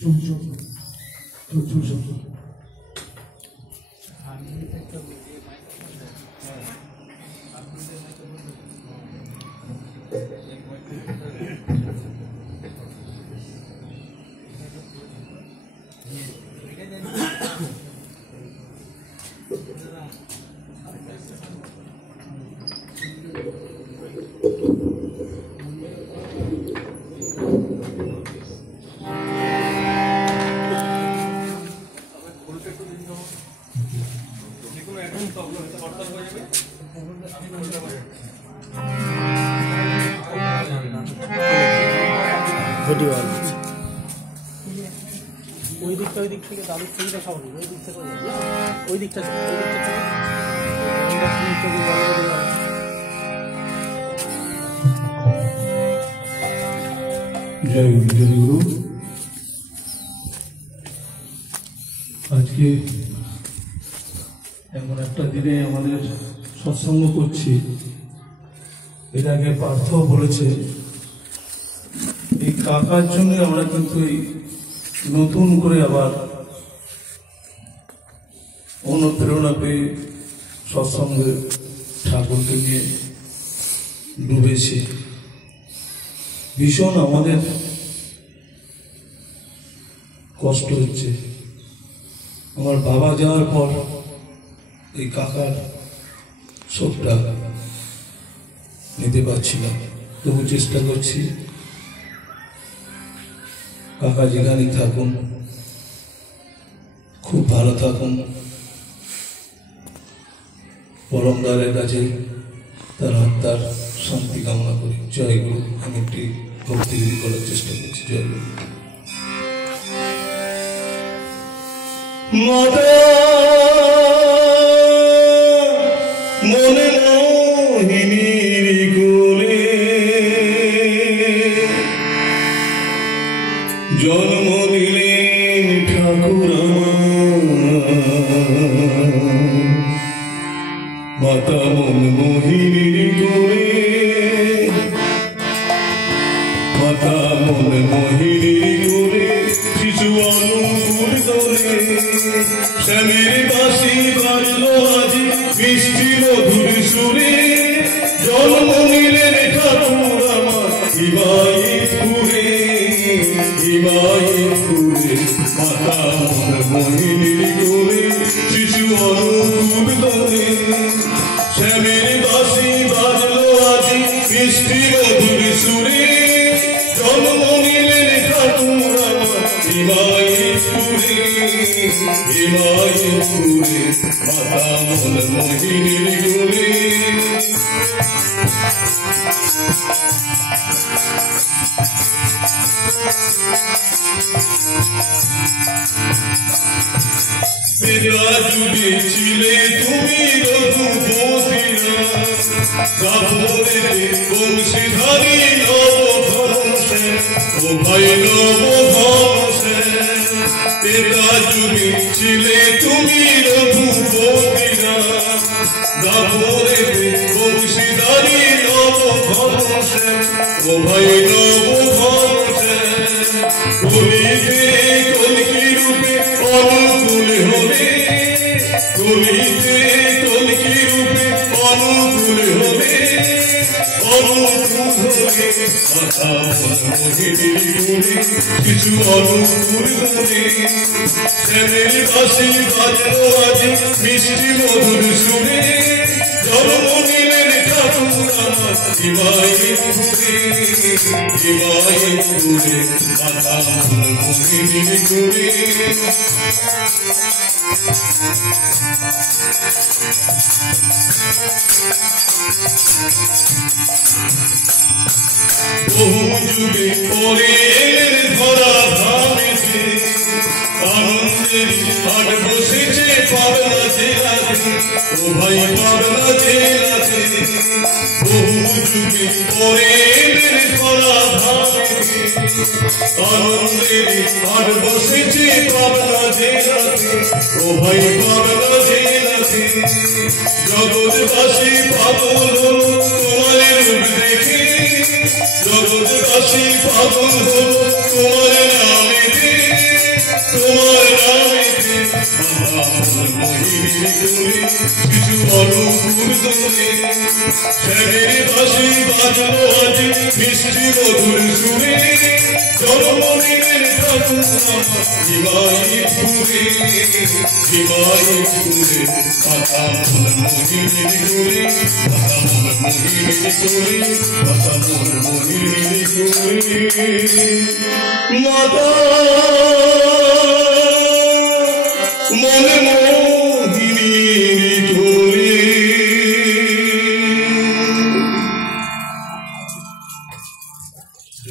जय गुरु आज के এমন একটা দিনে আমাদের সৎসঙ্গ করছি। এর আগে পার্থ বলেছে এই কাকার জন্য আমরা কিন্তু এই নতুন করে আবার অনুপ্রেরণা পেয়ে সৎসঙ্গে ঠাকুরকে নিয়ে ডুবেছি। ভীষণ আমাদের কষ্ট হচ্ছে। আমার বাবা যাওয়ার পর এই কাকার শোকটা নিতে পারছি না, তবু চেষ্টা করছি। কাকা যেখানে থাকুন খুব ভালো থাকুন, পরমদারের কাছে তার আত্মার শান্তি কামনা করি। জয় গুরু। আমি একটি ভক্তিগীতি করার চেষ্টা করছি। জয় গুরু। মনে মোহিনীর কোলে জন্ম দিলেন ঠাকুর মাতা মন মোহিনীর কোলে, মাতা মন মোহিনীর কোলে শিশু অনুকূল দোলে শ্যামের বাঁশি বাজলো আজ মিষ্টি মধুর সুরে জন্ম নিলেন ঠাকুর আমার হিমায়তপুরে, হিমায়তপুরে মাতা মন মোহিনীর কোলে শিশু অনুকূল দোলে শ্যামের বাঁশি বাজলো আজ মিষ্টি মধুর সুরে জন্ম নিলেন ঠাকুর আমার হিমায়তপুরে, হিমায়তপুরে মাতা মন মোহিনীর কোলে। যুগে ছিলে তুমি রঘুপতি রাবণের বংশীধারী নবধন সেন, ও ভাই নবধন সেন। তেরা যুগে ছিলে তুমি রঘুপতি রাবণের বংশীধারী নবধন সেন, ও ভাই নবধন সেন। কলিতে কলকি রূপে অনুকূল হলে, কলিতে কলকি রূপে অনুকূল হলে, অনুকূল হলে মাতা মন মোহিনীর কোলে কিছু অনুকূল হলে শ্যামের বাঁশি বাজলো আজ মিষ্টি মধুর সুরে জন্ম নিলেন ঠাকুর আমার হিমায়তপুরে, হিমায়তপুরে মাতা মন মোহিনীর কোলে। বহু যুগে পরে ধরা ধামেতে আনন্দের হাট বসেছে পাবনা জেলাতে, ও ভাই পাবনা জেলাতে। বহু যুগে পরে ধরা ধামেতে আনন্দের হাট বসেছে পাবনা জেলাতে, ও ভাই পাবনা জেলাতে। জগৎবাসী পাগল হলো তোমার রূপ দেখে, জগৎবাসী পাগল হলো তোমার নামেতে। তোমার নামেতে মোহিনী করে কিছু অনুকূল জনে শেখের বাঁশি বাজলো আজ মিষ্টি মধুর সুরে জন্মদিনের ঠাকুর হিমায়তপুরে হিমায়তপুরে মাতা মোর মোহিনী করে মাতা মোর মোহিনী করে মাতা মোর মোহিনী করে মাতা